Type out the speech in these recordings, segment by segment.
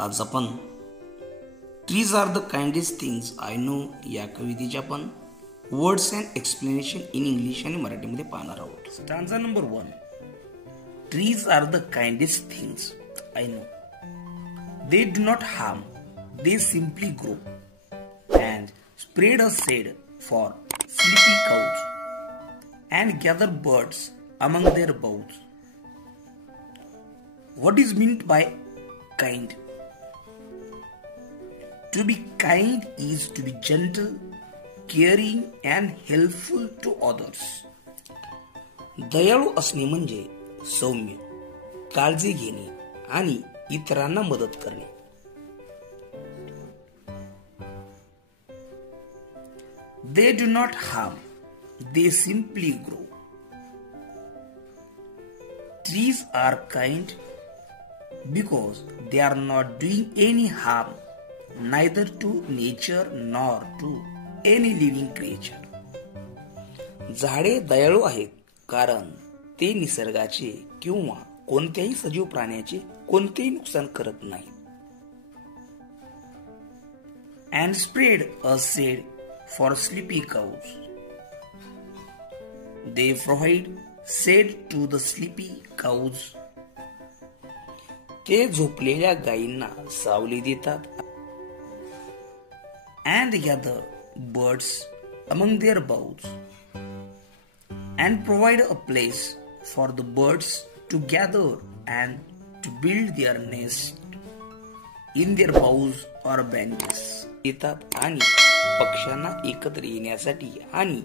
आज आपण trees are the kindest things I know या कवितेचे आपण words and explanation in English आणि मराठीमध्ये पाहणार आहोत. Stanza number 1. Trees are the kindest things I know. They do not harm, they simply grow and spread a shade for sleepy cows and gather birds among their boughs. What is meant by kind? To be kind is to be gentle, caring and helpful to others. दयाळू असणे म्हणजे सौम्य, काळजी घेणे आणि इतरांना मदत करणे. They do not harm, they simply grow. Trees are kind because they are not doing any harm, neither to nature nor to any living creature. झाडे दयाळू आहेत कारण ते निसर्गाचे किंवा कोणत्याही सजीव प्राण्याचे कोणतेही नुकसान करत नाहीत. And spread a shade for sleepy cows. They provide shade to the sleepy cows. ते झोपलेल्या गायींना सावली देतात. And gather birds among their boughs. And provide a place for the birds to gather and to build their nest in their boughs or branches. येतात आणि पक्ष्यांना एकत्र येण्यासाठी आणि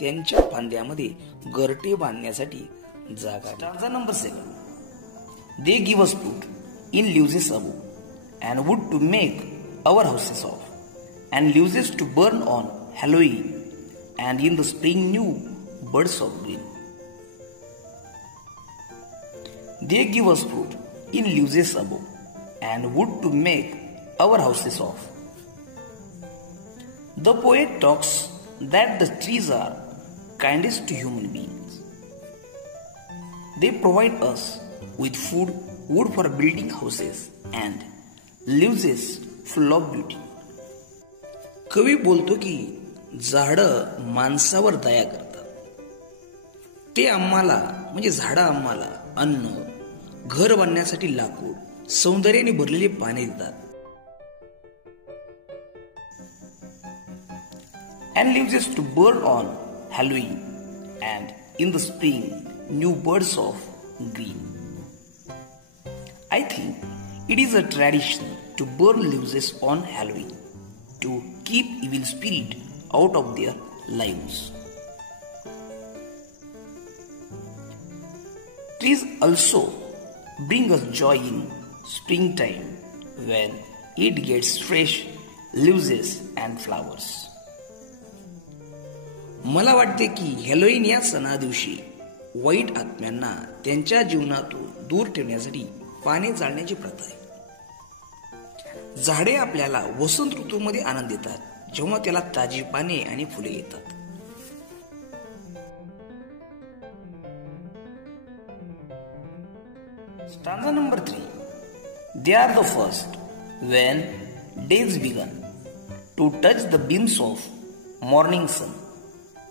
त्यांच्या फांद्यामध्ये घरटे बांधण्यासाठी जागा. Stanza number 7. They give us food in leaves above and wood to make our houses of, and leaves to burn on Halloween, and in the spring new buds of green. They give us food in leaves above and wood to make our houses of. The poet talks that the trees are kindest to human beings. They provide us with food, wood for building houses, and leaves full of beauty. कवी बोलतो की झाडं माणसावर दया करतात. ते आम्हाला म्हणजे झाडं आम्हाला अन्न, घर बांधण्यासाठी लाकूड, सौंदर्याने भरलेले पाने देतात. And leaves to burn on Halloween, and in the spring new buds of green. I think it is a tradition to burn leaves on Halloween to keep evil spirit out of their lives. Trees also bring us joy in springtime when it gets fresh leaves and flowers. मला वाटते की Halloween या सणा दिवशी वाईट आत्म्यांना त्यांच्या जीवनातून दूर ठेवण्यासाठी पाने जाळण्याची प्रथा आहे. झाडे आपल्याला वसंत ऋतूमध्ये आनंद देतात जेव्हा त्याला ताजी पाने आणि फुले येतात. Stanza number 3. They are the first when days begun to touch the beams of morning sun.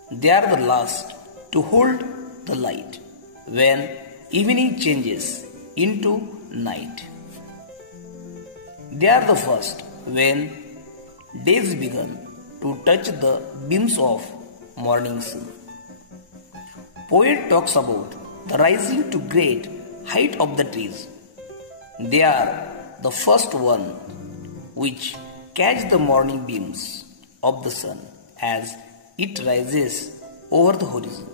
They are the last to hold the light when evening changes into night. They are the first when days begin to touch the beams of morning sun. Poet talks about the rising to great height of the trees. They are the first one which catch the morning beams of the sun as it rises over the horizon.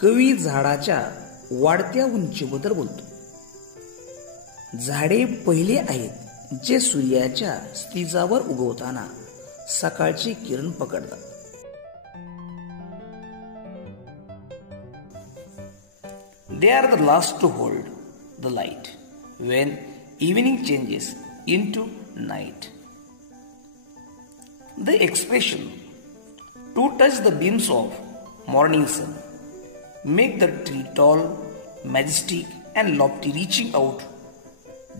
कवी झाडाच्या वाढत्या उंचीबद्दल बोलतो. झाडे पहिले आहेत जे सूर्याच्या स्थिजावर उगवताना सकाळची किरण पकडतात. They are the last to hold the light when evening changes into night. The expression to touch the beams of morning sun make the tree tall, majestic and lofty, reaching out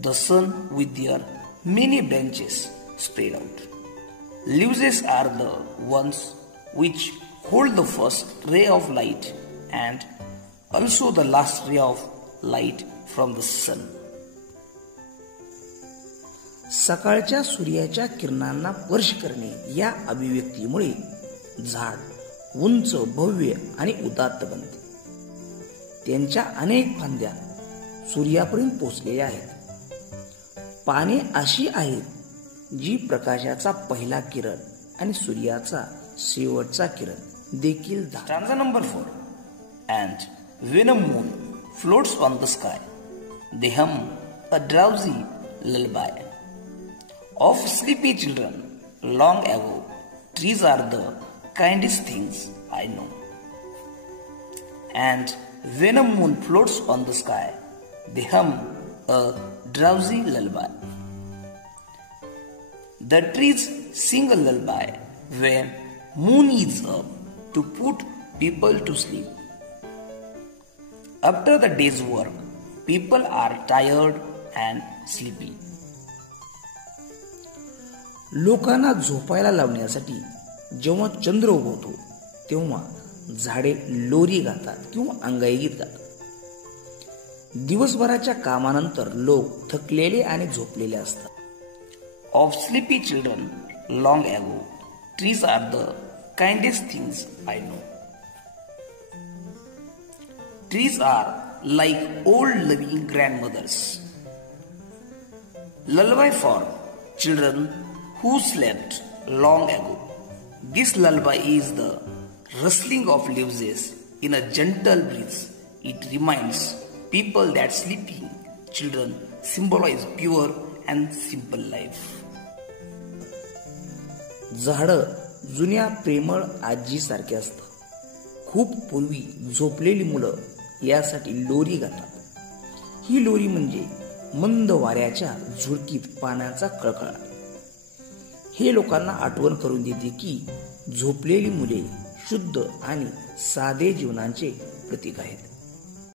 the sun with their many branches spread out. Leaves are the ones which hold the first ray of light and also the last ray of light from the sun. सकाळच्या सूर्याच्या किरणांना स्पर्श करणे या अभिव्यक्तीमुळे झाड उंच, भव्य आणि उदात्त बनते. त्यांच्या अनेक फांद्या सूर्यापर्यंत पोहोचलेल्या आहेत. पाने अशी आहेत जी प्रकाशाचा पहिला किरण आणि सूर्याचा शेवटचा किरण देखील Stanza number 4. And when a moon floats on the sky, they hum a drowsy lullaby. Of sleepy children long ago, trees are the kindest things I know. And when a moon floats on the sky, they hum a drowsy lullaby. The trees sing a lullaby when moon is up to put people to sleep. After the day's work, people are tired and sleepy. लोकांना झोपायला लावण्यासाठी जेव्हा चंद्र उगवतो तेव्हा झाडे लोरी गातात किंवा अंगाईगीत गातात. दिवसभराच्या कामानंतर लोक थकलेले आणि झोपलेले असतात. Of sleepy children long ago, trees are the kindest things I know. Trees are like old loving grandmothers. Lullaby for children who slept long ago. This lullaby is the rustling of leaves in a gentle breeze. It reminds people that sleeping children symbolize pure and simple life. झाडं जुन्या प्रेमळ आजी सारखे असतात. खूप पूर्वी झोपलेली मुलं यासाठी लोरी गातात. ही लोरी म्हणजे मंद वाऱ्याच्या झुळकीत पाण्याचा कळकळा. हे लोकांना आठवण करून देते की झोपलेली मुले शुद्ध आणि साधे जीवनाचे प्रतीक आहेत.